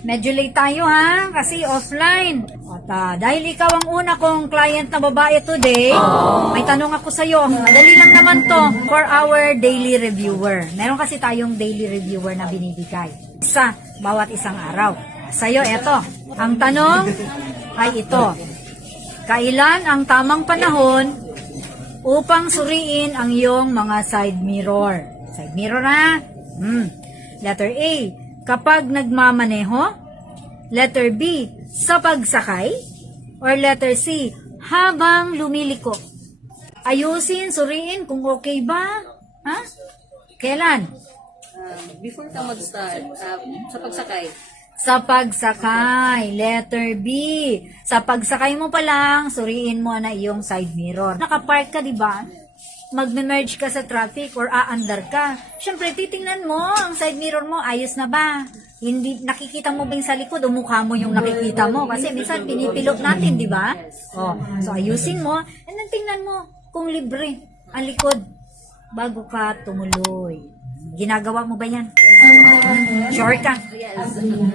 Medyo late tayo ha, kasi offline. At dahil ikaw ang una kong client na babae today, may tanong ako sa'yo. Madali lang naman to for our daily reviewer. Meron kasi tayong daily reviewer na binibigay. Isa, bawat isang araw. Sa'yo, eto. Ang tanong ay ito. Kailan ang tamang panahon upang suriin ang iyong mga side mirror? Side mirror ha? Letter A, kapag nagmamaneho? Letter B, sa pagsakay? Or letter C, habang lumiliko? Ayusin, suriin kung okay ba? Ha? Kailan? Before ka mag-start, sa pagsakay. Sa pagsakay. Letter B. Sa pagsakay mo pa lang, suriin mo na iyong side mirror. Nakapark ka, di ba? Magme-merge ka sa traffic or aandar ka. Siyempre, titingnan mo ang side mirror mo, ayos na ba? Hindi, nakikita mo ba yung sa likod o mukha mo yung nakikita mo? Kasi minsan pinipilot natin, di ba? Oh, so ayusin mo, and then tingnan mo kung libre ang likod bago ka tumuloy. Ginagawa mo ba yan? Sure ka? Yes.